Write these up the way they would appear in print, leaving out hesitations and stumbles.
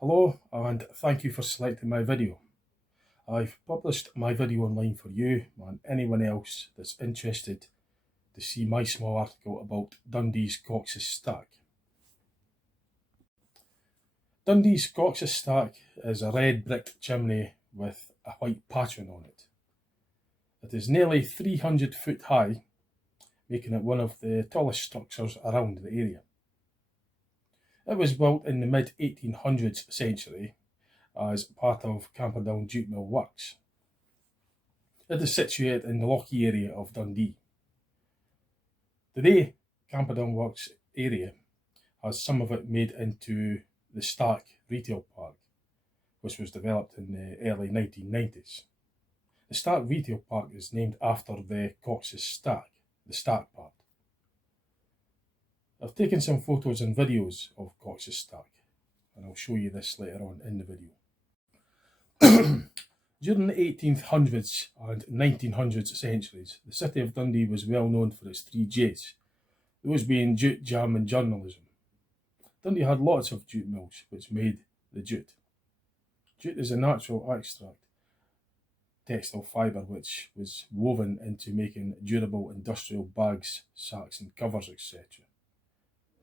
Hello and thank you for selecting my video. I've published my video online for you and anyone else that's interested to see my small article about Dundee's Cox's Stack. Dundee's Cox's Stack is a red brick chimney with a white pattern on it. It is nearly 300 foot high, making it one of the tallest structures around the area. It was built in the mid-1800s century as part of Camperdown jute mill works. It is situated in the Lochie area of Dundee. Today, Camperdown Works area has some of it made into the Stack Retail Park, which was developed in the early 1990s. The Stack Retail Park is named after the Cox's Stack, the Stack part. I've taken some photos and videos of Cox's Stack, and I'll show you this later on in the video. During the 1800s and 1900s centuries, the city of Dundee was well known for its 3 J's, those being jute, jam and journalism. Dundee had lots of jute mills which made the jute. Jute is a natural extract textile fibre which was woven into making durable industrial bags, sacks and covers, etc.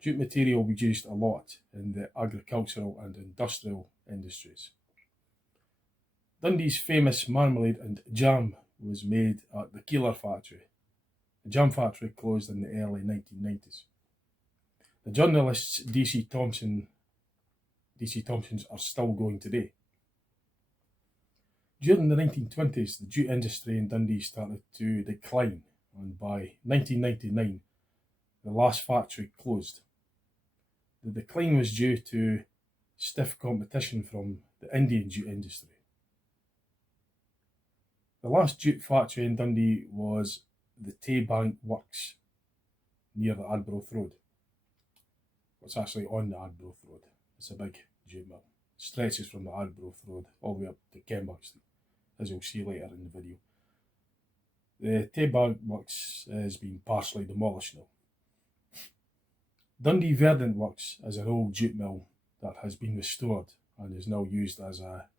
Jute material was used a lot in the agricultural and industrial industries. Dundee's famous marmalade and jam was made at the Keeler factory. The jam factory closed in the early 1990s. The journalists D.C. Thompsons are still going today. During the 1920s, the jute industry in Dundee started to decline, and by 1999, the last factory closed. The decline was due to stiff competition from the Indian jute industry. The last jute factory in Dundee was the Teabank works near the Ardborough Road. It's actually on the Ardborough Road. It's a big jute mill. It stretches from the Ardborough Road all the way up to Kenbuxton, as you'll see later in the video. The Teabank works has been partially demolished now. Dundee Verdant Works is an old jute mill that has been restored and is now used as a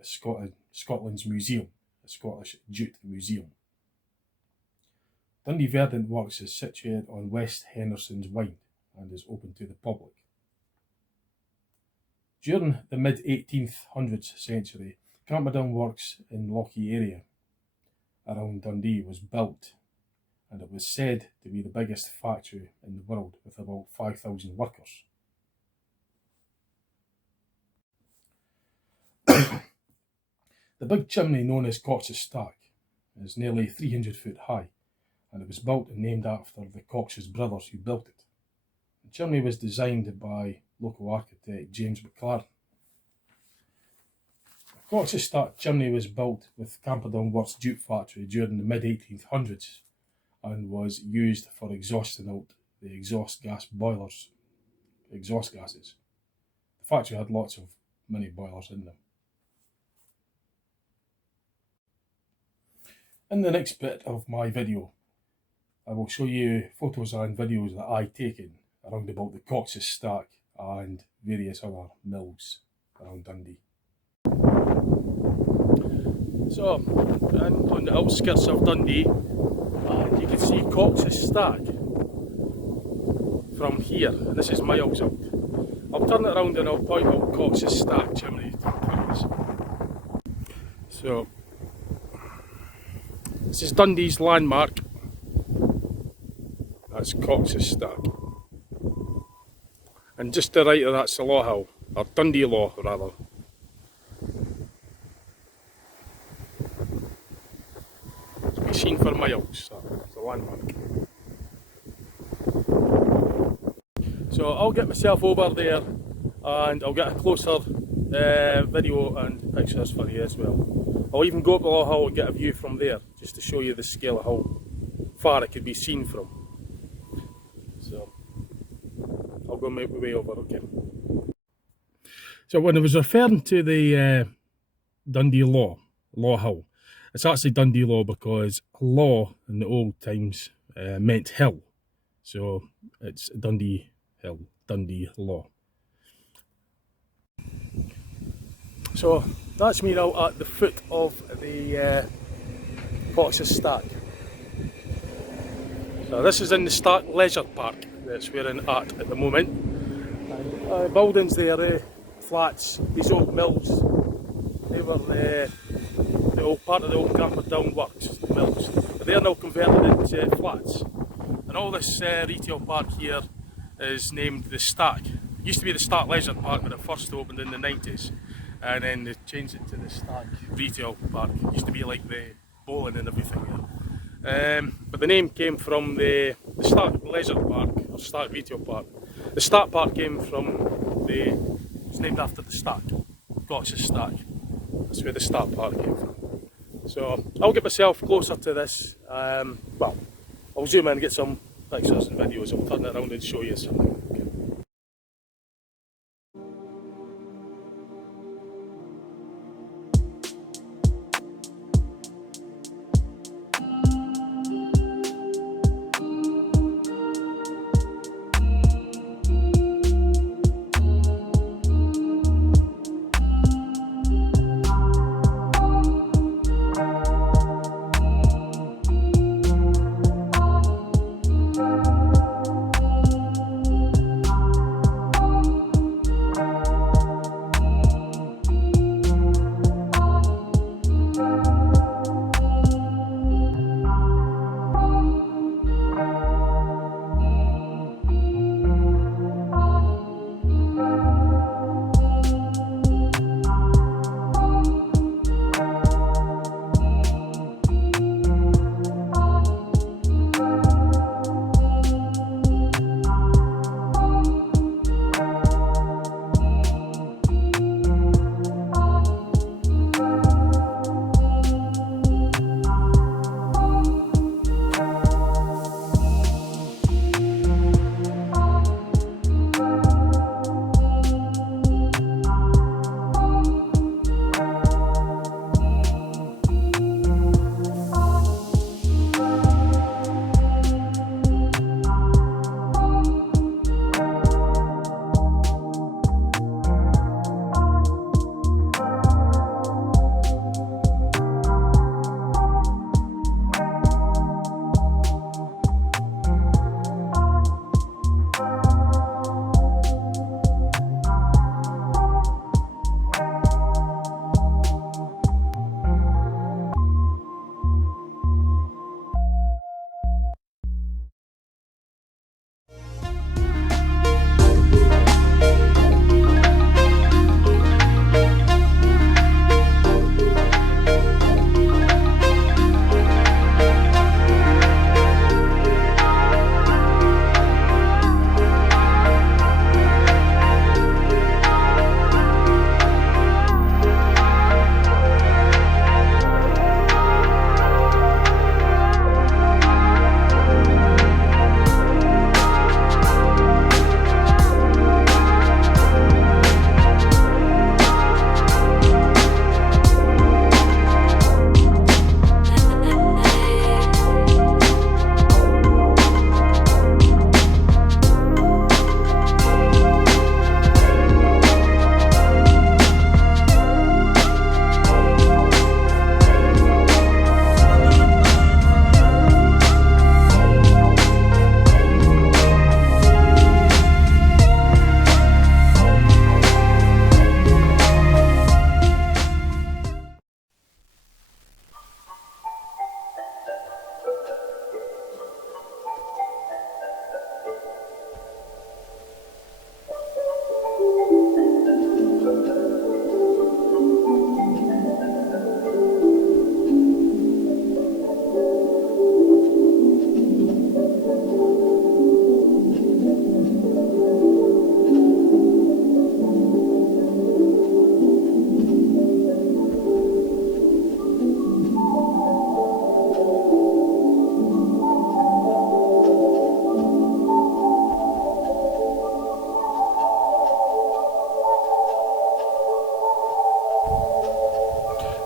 Scotland's museum, a Scottish jute museum. Dundee Verdant Works is situated on West Henderson's Wynd and is open to the public. During the mid-1800s century, Camperdown Works in Lochie area around Dundee was built, and it was said to be the biggest factory in the world with about 5,000 workers. The big chimney known as Cox's Stack is nearly 300 foot high, and it was built and named after the Cox's brothers who built it. The chimney was designed by local architect James McLaren. The Cox's Stack chimney was built with Camperdown Works jute factory during the mid-1800s and was used for exhausting out the exhaust gases. The factory had lots of mini boilers in them. In the next bit of my video, I will show you photos and videos that I taken around about the Cox's Stack and various other mills around Dundee. So, on the outskirts of Dundee, and you can see Cox's Stack from here, and this is miles out. I'll turn it around and I'll point out Cox's Stack chimney. So, this is Dundee's landmark. That's Cox's Stack. And just to the right of that's the Law Hill, or Dundee Law rather. It's been seen for miles, that's the landmark. So I'll get myself over there and I'll get a closer video and pictures for you as well. I'll even go up the Law Hill and get a view from there, just to show you the scale of how far it could be seen from. So I'll go make my way over, okay. So when I was referring to the Dundee Law Hill, it's actually Dundee Law because law in the old times meant hill. So it's Dundee Hill, Dundee Law. So that's me now at the foot of the Fox's Stack. So this is in the Stack Leisure Park that we're in at the moment. And, buildings there, flats, these old mills, they were the old part of the old Camperdown Works mills. But they're now converted into flats. And all this retail park here is named the Stack. It used to be the Stack Leisure Park when it first opened in the 90s. And then they changed it to the Stack Retail Park. It used to be like the bowling and everything here. But the name came from the Stack Leisure Park, or Stack Retail Park. The Stack Park came from it's named after the Stack, Scottish Stack. That's where the Stack Park came from. So I'll get myself closer to this. Well, I'll zoom in and get some pictures and videos. I'll turn it around and show you something. Okay.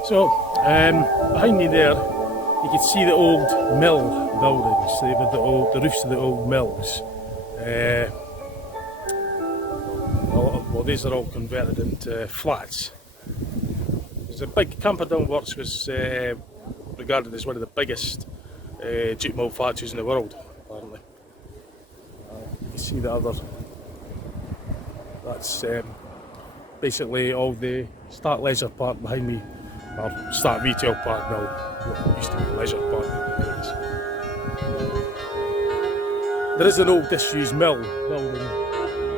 So, behind me there, you can see the old mill buildings. They were the roofs of the old mills. Well, these are all converted into flats. There's a big Camperdown Works was regarded as one of the biggest jute mill factories in the world, apparently. You can see the other. That's basically all the Start Leisure Park behind me, or Start Retail Park now, what used to be the Leisure Park. There is an old disused mill building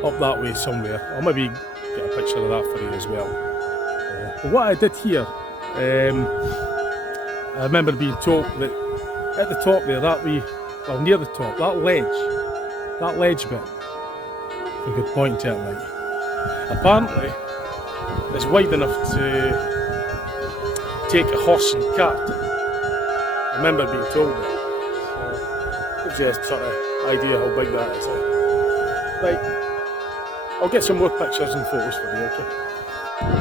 up that way somewhere. I'll maybe get a picture of that for you as well. But what I did here, I remember being told that at the top there, well near the top, that ledge bit, if we could point to it like, apparently it's wide enough to take a horse and cart. I remember being told that. So, gives you a sort of idea how big that is. Right, I'll get some more pictures and photos for you, okay?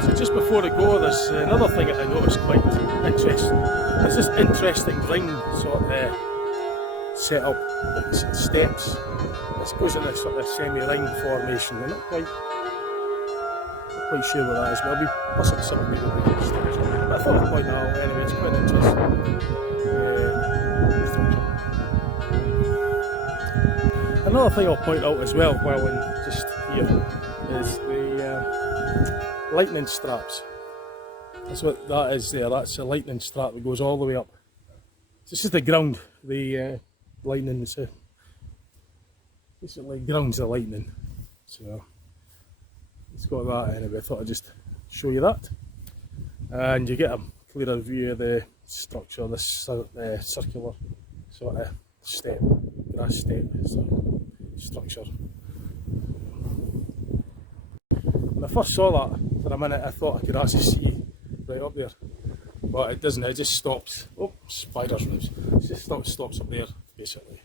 So just before I go, there's another thing that I noticed quite interesting. There's this interesting ring sort of set up, like steps. This goes in a sort of semi-ring formation. I'm not quite sure what that is, but I'll be listening to some of people doing these things. But I thought I'd point that out anyway, it's quite interesting. Another thing I'll point out as well while I'm just here is the lightning straps. That's what that is there, that's a lightning strap that goes all the way up. This is the ground, the lightning is basically grounds the lightning. So it's got that anyway, I thought I'd just show you that. And you get a clearer view of the structure, this circular sort of step, grass step structure. When I first saw that for a minute I thought I could actually see right up there, but it doesn't, it just stops. Oh, spiders moves. It just stops up there basically.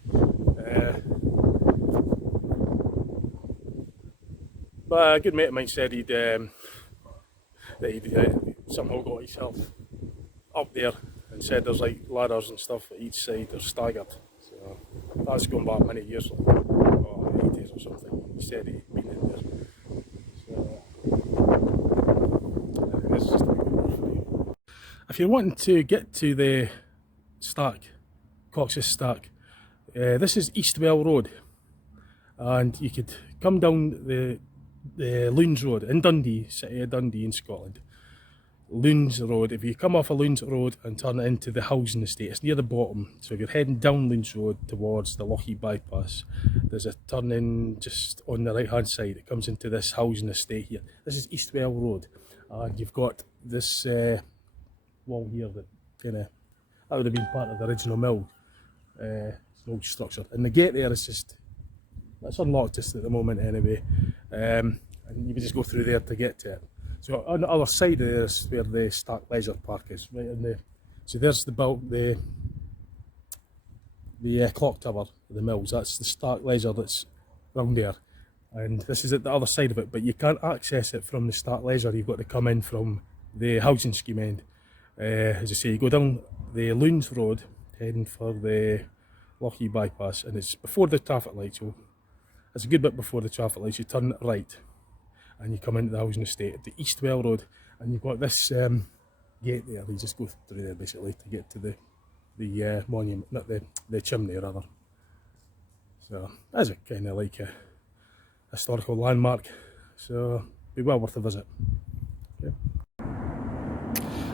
But a good mate of mine said that he'd somehow got himself up there and said there's like ladders and stuff at each side, they're staggered. So that's going back many years, like, 80s or something. He said he'd been in there. So this is just a good one for you. If you're wanting to get to the stack, Cox's Stack, this is Eastwell Road, and you could come down the Loons Road in Dundee, City of Dundee in Scotland. Loons Road, if you come off a Loons Road and turn it into the housing estate, it's near the bottom. So if you're heading down Loons Road towards the Lochie bypass, there's a turning just on the right hand side. It comes into this housing estate here. This is Eastwell Road, and you've got this wall here that that would have been part of the original mill. It's an old structure, and the gate there is just, it's unlocked just at the moment anyway, and you would just go through there to get to it. So on the other side of there is where the Start Leisure Park is, right in there. So there's the clock tower of the mills. That's the Start Leisure that's round there, and this is at the other side of it. But you can't access it from the Start Leisure. You've got to come in from the housing scheme end. As I say, you go down the Loons Road, heading for the Lochie bypass, and it's before the traffic lights. So it's a good bit before the traffic lights. You turn right, and you come into the housing estate at the Eastwell Road, and you've got this gate there. You just go through there basically to get to the monument, not the chimney rather. So that's a kind of like a historical landmark. So be well worth a visit. Okay.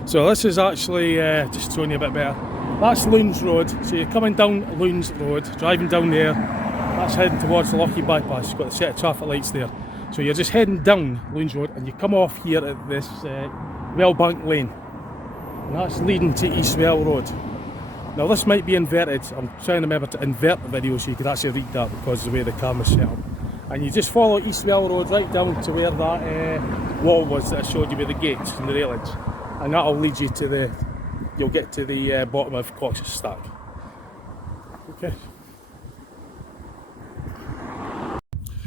So this is actually just showing you a bit better. That's Loons Road. So you're coming down Loons Road, driving down there. That's heading towards the Lochie bypass. You've got a set of traffic lights there. So you're just heading down Loons Road, and you come off here at this Wellbank Lane, and that's leading to Eastwell Road. Now this might be inverted. I'm trying to remember to invert the video so you can actually read that because of the way the camera's set up. And you just follow Eastwell Road right down to where that wall was that I showed you with the gates and the railings, and that'll lead you to you'll get to the bottom of Cox's Stack. Okay.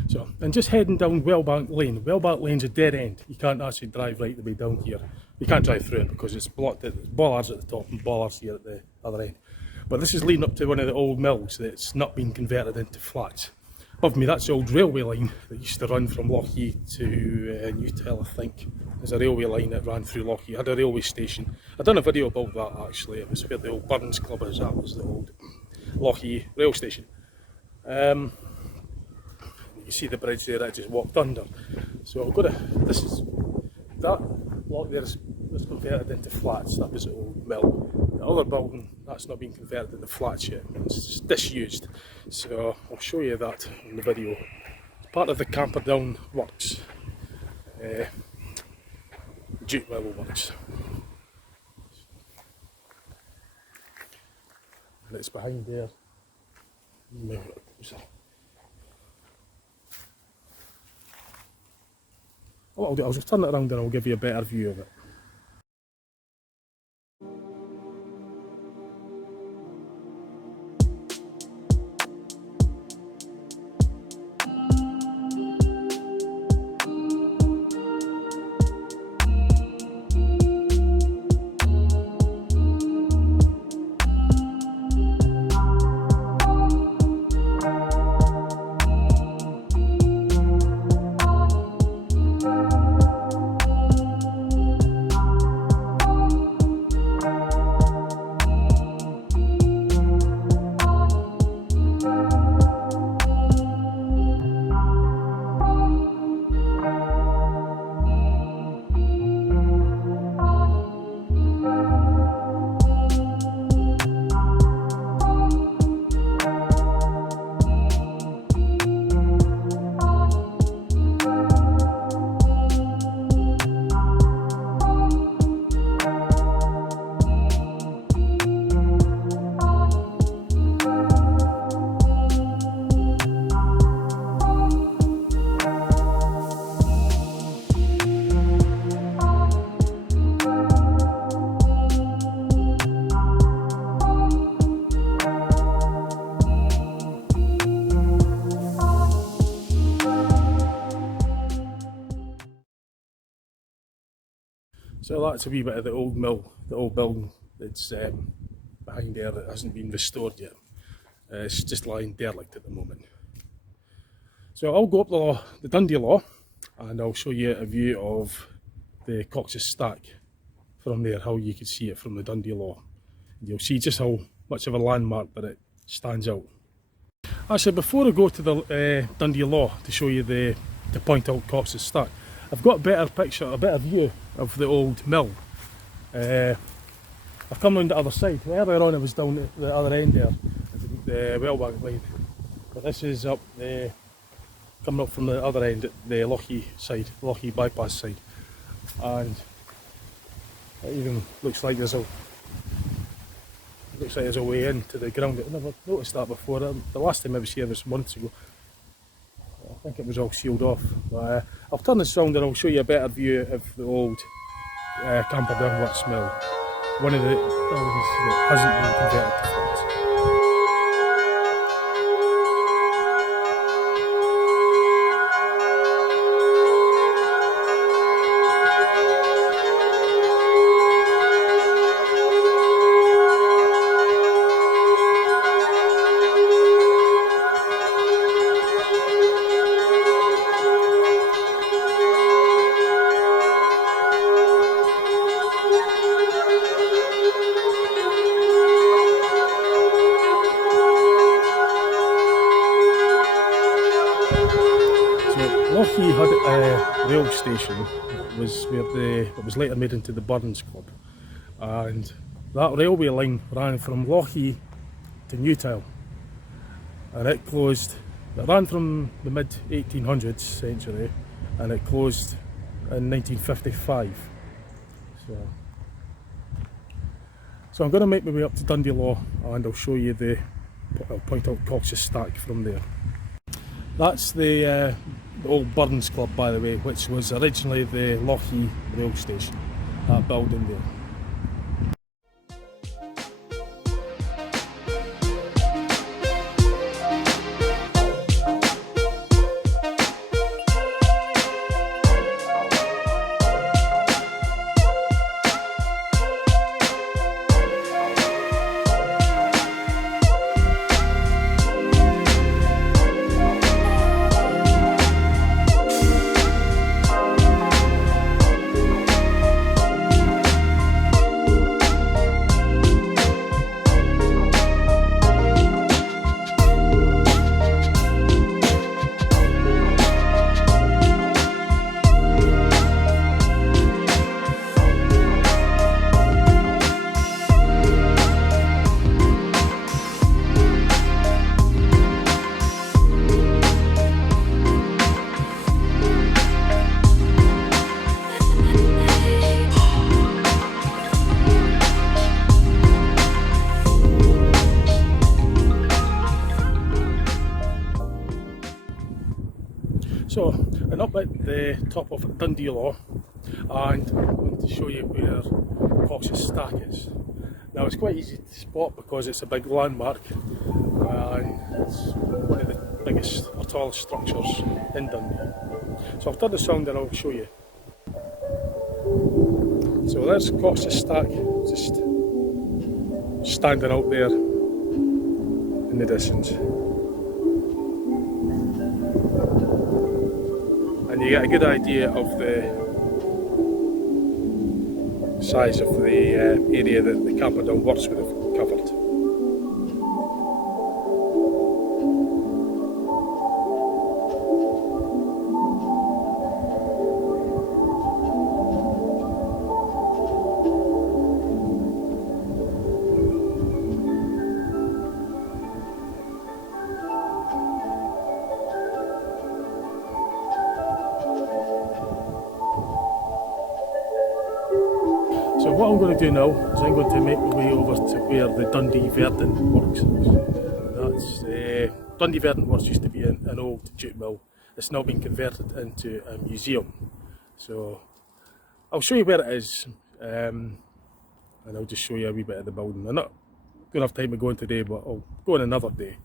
So, and just heading down Wellbank Lane. Wellbank Lane's a dead end. You can't actually drive right the way down here. You can't drive through it because it's blocked. There's bollards at the top and bollards here at the other end. But this is leading up to one of the old mills that's not been converted into flats. Above me, that's the old railway line that used to run from Lochee to Newtile, I think. There's a railway line that ran through Lochee. It had a railway station. I've done a video about that actually. It was where the old Burns Club is. That was the old Lochee rail station. You see the bridge there that I just walked under. So I've got to, this is, that block there is converted into flats. That was the old mill. The other building, that's not been converted into flats yet. It's just disused. So I'll show you that in the video. It's part of the Camperdown works. Jute level works. And it's behind there. What I'll do, I'll just turn it around and I'll give you a better view of it. So that's a wee bit of the old mill, the old building that's behind there that hasn't been restored yet. It's just lying derelict at the moment. So I'll go up the Dundee Law and I'll show you a view of the Cox's Stack from there, how you can see it from the Dundee Law. You'll see just how much of a landmark that it stands out. Actually, before I go to the Dundee Law to show you to point out Cox's Stack, I've got a better picture, a better view of the old mill. I've come round the other side. Earlier on I was down at the other end there, the Wellbank line. But this is up the, coming up from the other end at the Lochee side, Lochee bypass side. And it even looks like there's a way into the ground. I never noticed that before. The last time I was here was months ago. I think it was all sealed off. But, I'll turn this round and I'll show you a better view of the old Camperdown Works mill. One of the buildings that hasn't been converted to flats. Lochee had a rail station that was where it was later made into the Burns Club, and that railway line ran from Lochee to Newtile, and it closed. It ran from the mid 1800s century, and it closed in 1955. So I'm going to make my way up to Dundee Law, and I'll show you I'll point out Cox's Stack from there. That's the old Burns Club, by the way, which was originally the Lochee rail station, that building there. the top of Dundee Law, and I'm going to show you where Cox's Stack is. Now it's quite easy to spot because it's a big landmark and it's one of the biggest or tallest structures in Dundee. So I'll turn the sound and I'll show you. So there's Cox's Stack, just standing out there in the distance. And you get a good idea of the size of the area that the Camperdown Works would have covered. So what I'm going to do now is I'm going to make my way over to where the Dundee Verdant Works is. That's Dundee Verdant Works used to be an old jute mill. It's now been converted into a museum. So I'll show you where it is, and I'll just show you a wee bit of the building. I'm not going to have time to go in today, but I'll go in another day.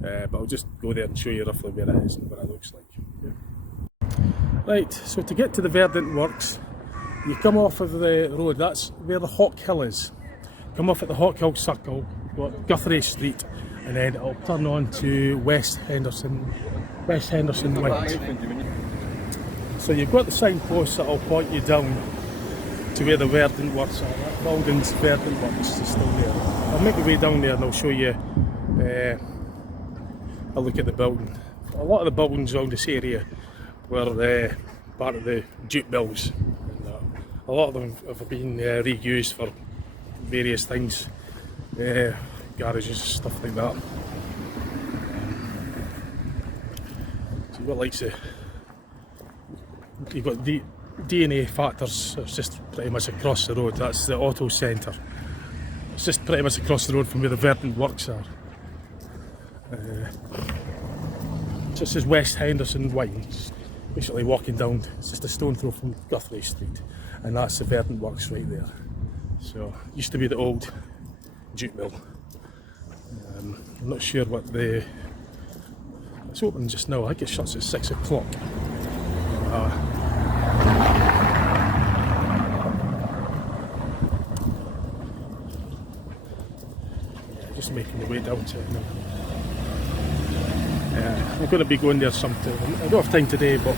But I'll just go there and show you roughly where it is and what it looks like. Yeah. Right, so to get to the Verdant Works, you come off of the road, that's where the Hawk Hill is. Come off at the Hawk Hill Circle, go up Guthrie Street, and then it'll turn on to West Henderson West. So you've got the signpost that'll point you down to where the Verdant Works are. That building's Verdant Works is still there. I'll make my way down there and I'll show you a look at the building. A lot of the buildings around this area were part of the jute mills. A lot of them have been reused for various things, garages, stuff like that. So you've got you've got DNA Factors. It's just pretty much across the road. That's the auto centre. It's just pretty much across the road from where the Verdant Works are. This is West Henderson Wine. Basically walking down, it's just a stone throw from Guthrie Street, and that's the Verdant Works right there. So it used to be the old jute mill. I'm not sure what it's open just now. I think it shuts at 6 o'clock. Just making the way down to it now. I'm going to be going there sometime. I don't have time today, but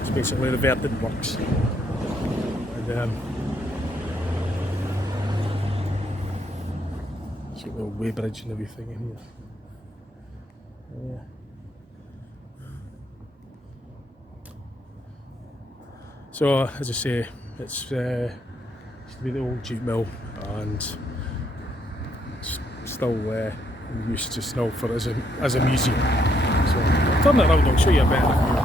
it's basically the Verdant Works. And it's got the old weighbridge and everything in here. Yeah. So as I say, it's used to be the old jute mill, and it's still used just now for as a museum. So I'll turn it around, I'll show you a better view.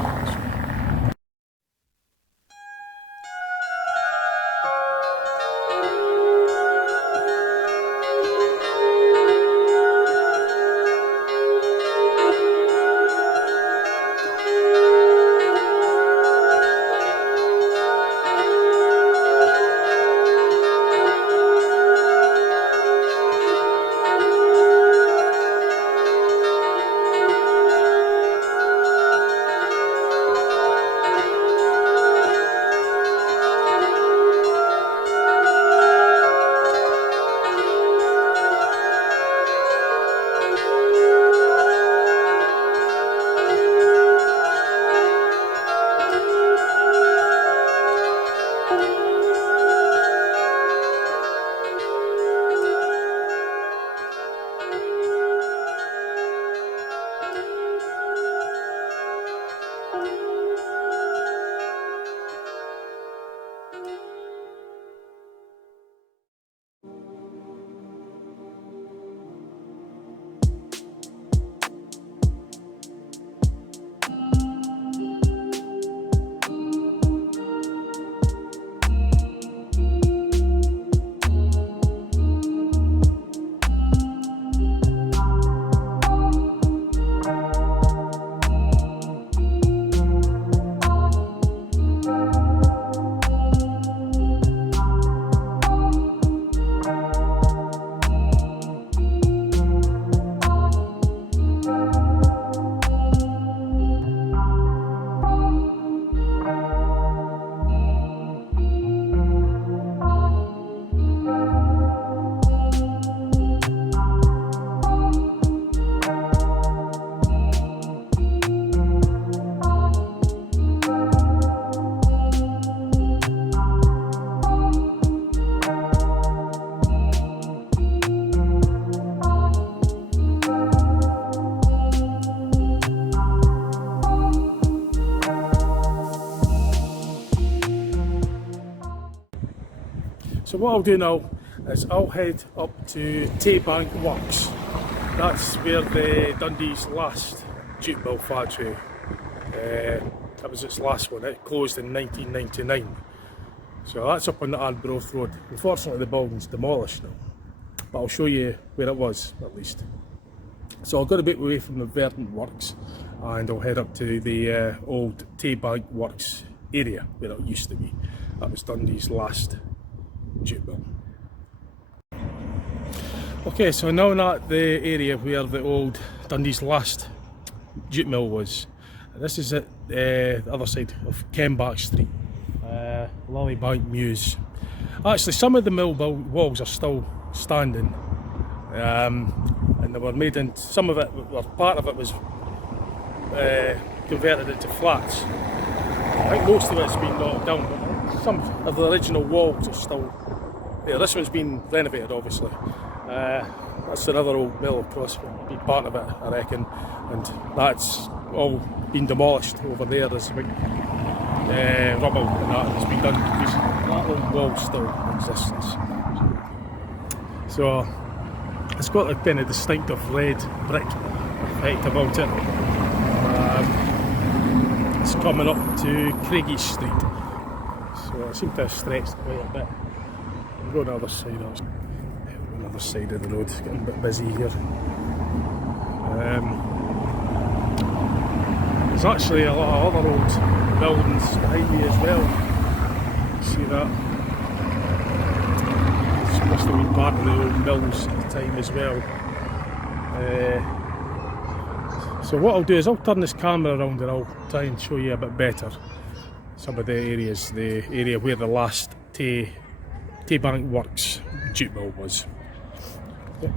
So what I'll do now is I'll head up to Teabank Works. That's where the Dundee's last jute mill factory, that was its last one. It closed in 1999. So that's up on the Arbroath Road. Unfortunately the building's demolished now, but I'll show you where it was at least. So I'll go a bit away from the Verdant Works and I'll head up to the old Teabank Works area where it used to be. That was Dundee's last jute mill. Okay, so now I'm at the area where the old Dundee's last jute mill was. This is at the other side of Kenbach Street, Lillybank Mews. Actually, some of the mill walls are still standing, and they were made into, some of it, or part of it was converted into flats. I think most of it's been knocked down, but some of the original walls are still there. This one's been renovated, obviously. That's another old mill across, be part of it, I reckon, and that's all been demolished over there. There's a big rubble and that has been done recently. That old wall still exists. So it's got a kind of distinctive red brick effect about it. It's coming up to Craigie Street, so I seem to have stretched quite a bit. I'll go on the other side. On the other side of the road, it's getting a bit busy here. There's actually a lot of other old buildings behind me as well. See that? It's must have been part of the old mills at the time as well. So what I'll do is I'll turn this camera around and I'll try and show you a bit better some of the areas, the area where the last Teabank Works jute mill was. Yep.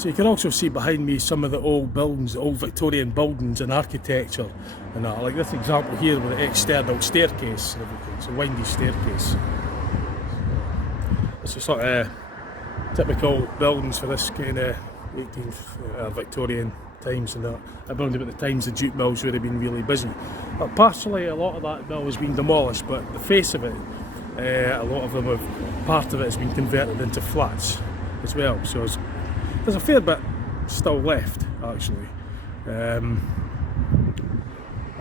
So you can also see behind me some of the old buildings, the old Victorian buildings and architecture and that. Like this example here with the external staircase and everything. It's a windy staircase. It's a sort of typical buildings for this kind of 18th Victorian times and that. Around about the times the jute mills would have been really busy. But partially a lot of that mill has been demolished, but the face of it, a lot of them have, part of it has been converted into flats as well. So there's a fair bit still left actually.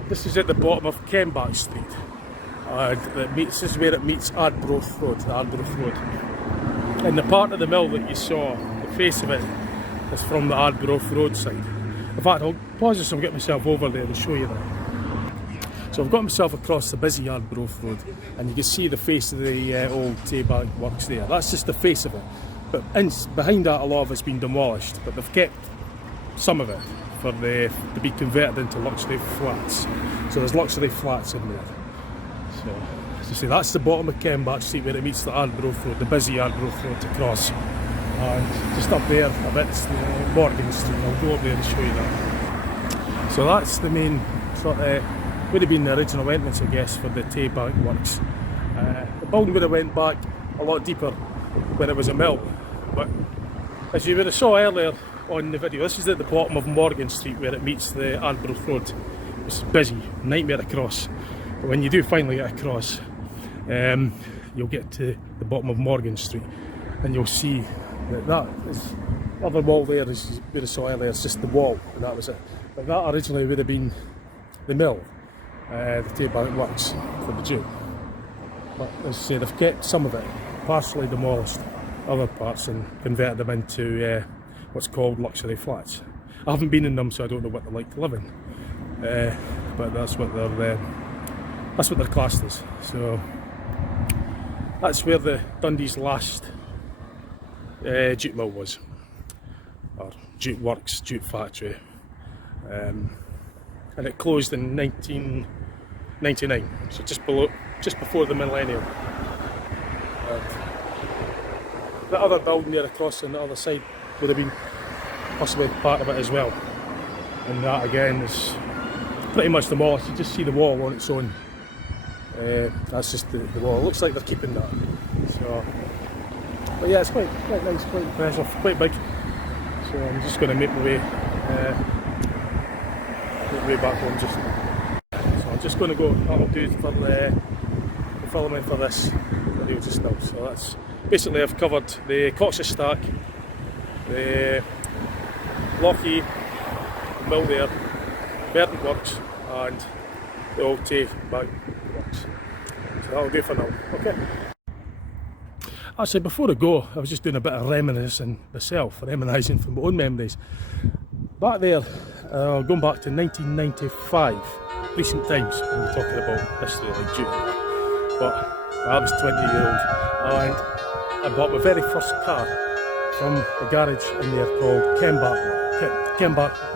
This is at the bottom of Teabank Street. This is where it meets Arbroath Road, the Arbroath Road. And the part of the mill that you saw, the face of it, is from the Arbroath Road side. In fact, I'll pause this and get myself over there and show you that. So I've got myself across the busy Arbroath Road, and you can see the face of the old Teabank works there. That's just the face of it. But behind that, a lot of it's been demolished, but they've kept some of it to be converted into luxury flats. So there's luxury flats in there. So, as I say, that's the bottom of Teabank Street where it meets the Arbroath Road, the busy Arbroath Road to cross. And just up there a bit's Morgan Street. I'll go up there and show you that. So that's the main sort of, would have been the original entrance, I guess, for the Teabank works. The building would have went back a lot deeper when it was a mill. But as you would have saw earlier on the video, this is at the bottom of Morgan Street where it meets the Arbroath Road. It's busy, nightmare to cross. But when you do finally get across, you'll get to the bottom of Morgan Street and you'll see that is, the other wall there, as we saw earlier, is just the wall, and that was it. But that originally would have been the mill, the Teabank works for the jute. But as I say, they've kept some of it, partially demolished other parts and converted them into what's called luxury flats. I haven't been in them, so I don't know what they're like to live in. But that's what they're classed as. So that's where the Dundee's last jute mill was, or jute works, jute factory, and it closed in 1999, so just before the millennium. The other building there across on the other side would have been possibly part of it as well, and that again is pretty much demolished. You just see the wall on its own. That's just the wall. It looks like they're keeping that. So, but yeah, it's quite nice, quite impressive, quite big. So I'm just going to make my way back home just now. So I'm just going to go, that'll do for the filming for this video just now. So that's basically, I've covered the Cox's Stack, the Lochie mill there, Verdant works, and the old Teabank works. So that'll do for now. Okay. Actually, before I go, I was just doing a bit of reminiscing myself, reminiscing from my own memories. Back there, going back to 1995, recent times when we're talking about history like jute. But I was 20-year-old and I bought my very first car from a garage in there called Teabank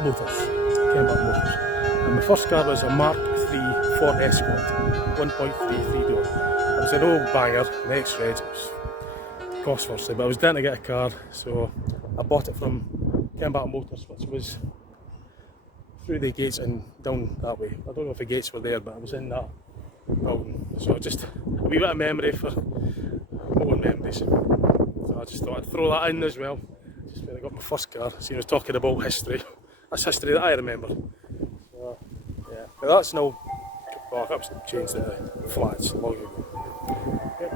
Motors. And my first car was a Mark III Ford Escort, 1.3 3-door. It was an old banger, an X-Red. Cost firstly, but I was down to get a car, so I bought it from Teabank Motors, which was through the gates and down that way. I don't know if the gates were there, but I was in that building. So just a wee bit of memory for my own memories. So I just thought I'd throw that in as well. Just when I got my first car, see I was talking about history. That's history that I remember. So yeah, but that's now, well, I've changed the flats long ago. Okay.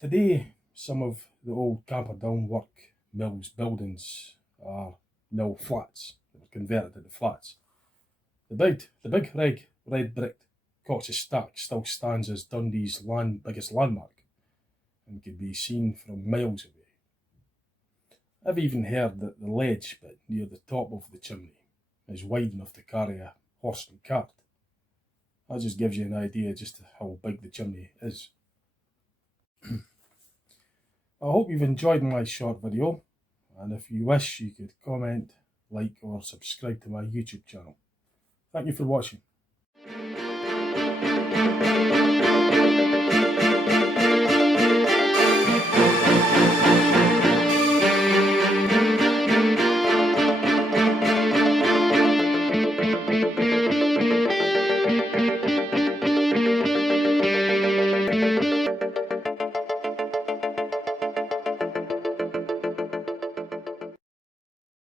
Today, some of the old Camperdown work mills buildings are now flats. They were converted into flats. The big red brick Cox's Stack still stands as Dundee's biggest landmark and can be seen from miles away. I've even heard that the ledge bit near the top of the chimney is wide enough to carry a horse and cart. That just gives you an idea just how big the chimney is. I hope you've enjoyed my short video, and if you wish you could comment, like or subscribe to my YouTube channel. Thank you for watching.